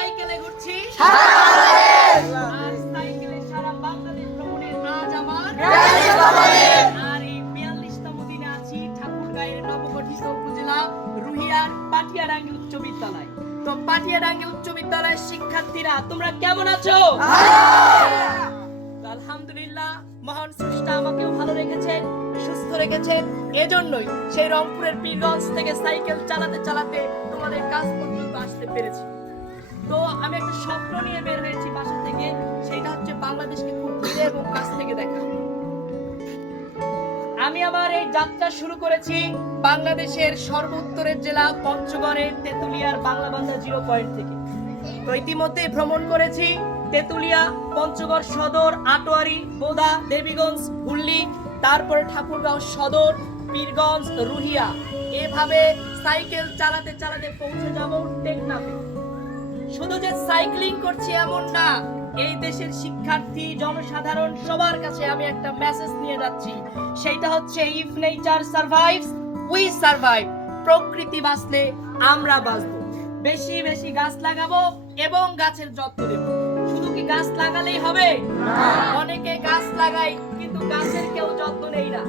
সাইকেলে ঘুরছি আর সাইকেলে সারা বাংলাদেশ ভ্রমণের আজ আমার আর এই 42তম দিনে আছি ঠাকুরগাঁয়ের নবগঠিত উপজেলা রুহিয়ার পাটিয়াডাঙ্গি উচ্চ বিদ্যালয়। তো পাটিয়াডাঙ্গি উচ্চ বিদ্যালয়ের শিক্ষার্থীরা তোমরা কেমন আছো? আলহামদুলিল্লাহ, মহান স্রষ্টা আমাকেও ভালো রেখেছেন, সুস্থ রেখেছেন। এজন্যই সেই রংপুরের পীরগঞ্জ থেকে সাইকেল চালাতে চালাতে তোমাদের কাছ পর্যন্ত আসতে পেরেছি। তো আমি একটা স্বপ্ন নিয়ে বের হয়েছি বাসা থেকে, সেটা হচ্ছে বাংলাদেশকে খুব দূরে এবং কাছ থেকে দেখা। আমি আমার এই যাত্রা শুরু করেছি বাংলাদেশের সর্বোত্তরের জেলা পঞ্চগড়ের তেতুলিয়ার বাংলাবান্ধা 0 পয়েন্ট থেকে। তো ইতিমধ্যে ভ্রমণ করেছি তেতুলিয়া, পঞ্চগড় সদর, আটোয়ারি, বোদা, দেবীগঞ্জ, হুল্লি, তারপরে ঠাকুরগাঁও সদর, পীরগঞ্জ, রুহিয়া। এভাবে সাইকেল চালাতে চালাতে পৌঁছে যাব টেকনাফে। শুধু যে সাইক্লিং করছি এমন না, এই দেশের শিক্ষার্থী জনসাধারণ সবার কাছে আমি একটা মেসেজ নিয়ে যাচ্ছি, সেটা হচ্ছে ইফ নেচার সারভাইভস উই সারভাইভ। প্রকৃতি বাঁচলে আমরা বাঁচবো। বেশি বেশি গাছ লাগাবো এবং গাছের যত্ন নেব। শুধু কি গাছ লাগালেই হবে? অনেকে গাছ লাগাই কিন্তু গাছের কেউ যত্ন নেই না।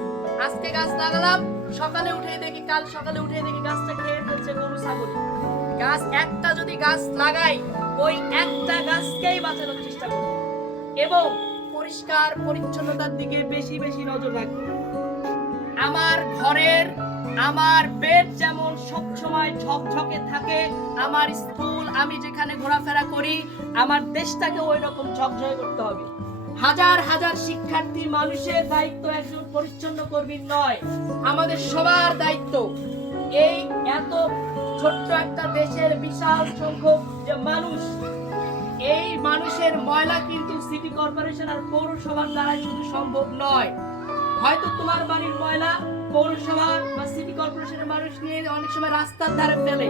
আজকে গাছ লাগালাম, সকালে উঠে দেখি, কাল সকালে উঠে দেখি গাছটা খেয়ে ফেলছে গরু ছাগল। গাছ একটা যদি গাছ লাগাই, ওই একটা গাছকেই বাঁচানোর চেষ্টা করব এবং পরিষ্কার পরিচ্ছন্নতার দিকে বেশি বেশি নজর রাখব। আমার ঘরের আমার বেড যেমন সবসময় ঝকঝকে থাকে, আমার স্কুল, আমি যেখানে ঘোরাফেরা করি, আমার দেশটাকে ওই রকম ঝকঝকে করতে হবে। হাজার হাজার শিক্ষার্থী মানুষের দায়িত্ব একজন পরিচ্ছন্ন কর্মীর নয়, আমাদের সবার দায়িত্ব। এই এত ছোট্ট একটা দেশের বিশাল সংখ্যক যে মানুষ, এই মানুষের ময়লা কিন্তু সিটি কর্পোরেশন আর পৌরসভার দ্বারা শুধু সম্ভব নয়। হয়তো তোমার বাড়ির ময়লা পৌরসভা বা সিটি কর্পোরেশনের মানুষ নিয়ে অনেক সময় রাস্তার ধারে ফেলে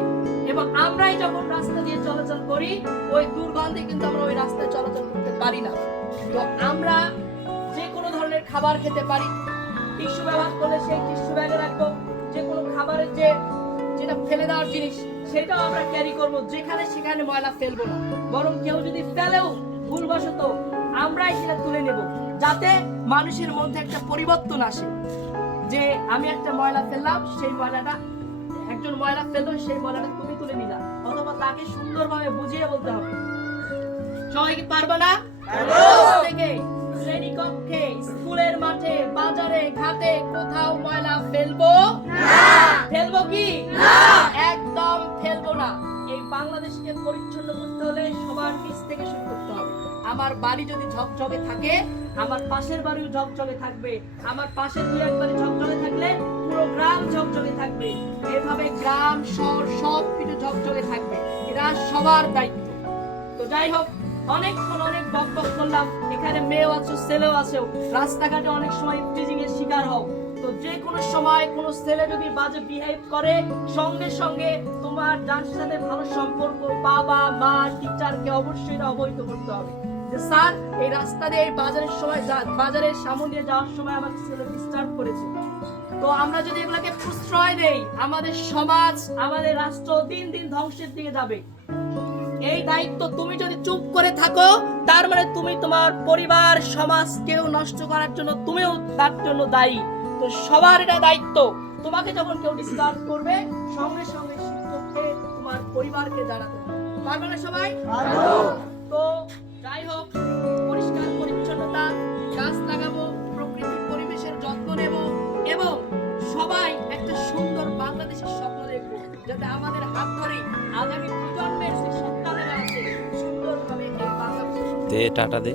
এবং আমরাই যখন রাস্তা দিয়ে চলাচল করি, ওই দুর্গন্ধে কিন্তু আমরা ওই রাস্তায় চলাচল করতে পারি না। তো আমরা যে কোনো ধরনের খাবার খেতে পারি, টিস্যু ব্যবহার করলে সেই টিস্যু ব্যাগে রাখবো। যে কোনো খাবারের যেটা ফেলে দেওয়ার জিনিস, সেটাও আমরা ক্যারি করব। যেখানে সেখানে ময়লা ফেলবো না, বরং কেউ যদি ফেলেও ভুলবশত আমরাই সেটা তুলে নেব, যাতে মানুষের মধ্যে একটা পরিবর্তন আসে। যে আমি একটা ময়লা ফেললাম, সেই ময়লাটা একজন ময়লা ফেললো, সেই ময়লাটা তুমি তুলে নিলা, অথবা তাকে সুন্দরভাবে বুঝিয়ে বলতে হবে। সবাই কি পারবে না? থেকে শ্রেণীকক্ষে, স্কুলের মাঠে, বাজারে, ঘাটে কোথাও ময়লা ফেলবো না। ফেলবো কি? না, একদম ফেলবো না। এই বাংলাদেশকে পরিচ্ছন্ন করতে হলে সবার নিচ থেকে শুরু করতে হবে। আমার বাড়ি যদি ঝকঝকে থাকে, আমার পাশের বাড়িও ঝকঝকে থাকবে। আমার পাশের দুই এক বাড়ি ঝকঝকে থাকলে পুরো গ্রাম ঝকঝকে থাকবে। এভাবে গ্রাম, শহর সব কিছু ঝকঝকে থাকবে। এটা সবার দায়িত্ব। তো যাই হোক, অনেকক্ষণ অনেক বকবক করলাম। এখানে মেয়েও আছো, ছেলেও আছো। রাস্তাঘাটে অনেক সময় টিজিং এর শিকার হও। তো যে কোনো সময় কোনো ছেলে যদি বাজে বিহেভ করে, সঙ্গে সঙ্গে তোমার যার সাথে ভালো সম্পর্ক, বাবা মা, টিচারকে অবশ্যই অবহিত করতে হবে যে স্যার, এই রাস্তা দিয়ে এই বাজারের সময় বাজারের সামনে দিয়ে যাওয়ার সময় আমার ছেলে ডিস্টার্ব করেছে। তো আমরা যদি এগুলোকে প্রশ্রয় দেই, আমাদের সমাজ, আমাদের রাষ্ট্র দিন দিন ধ্বংসের দিকে যাবে। এই দায়িত্ব তুমি যদি চুপ করে থাকো, তার মানে তুমি তোমার পরিবার, সমাজ কেউ নষ্ট করার জন্য তুমিও তার জন্য দায়ী। তো সবার এটা দায়িত্ব। তোমাকে যখন কেউ ডিস্টার্ব করবে, সঙ্গে সঙ্গে শিক্ষককে, তোমার পরিবারকে জানাতে পারবে না সবাই? তো যাই হোক, পরিষ্কার পরিচ্ছন্নতা, গাছ লাগাবো, প্রকৃতির পরিবেশের যত্ন নেব এবং সবাই একটা সুন্দর বাংলাদেশের স্বপ্ন দেখবো, যাতে আমাদের হাত ধরে আগামী প্রজন্মের যে সন্তানেরা আছে সুন্দরভাবে এই বাংলাদেশের টাটা দে।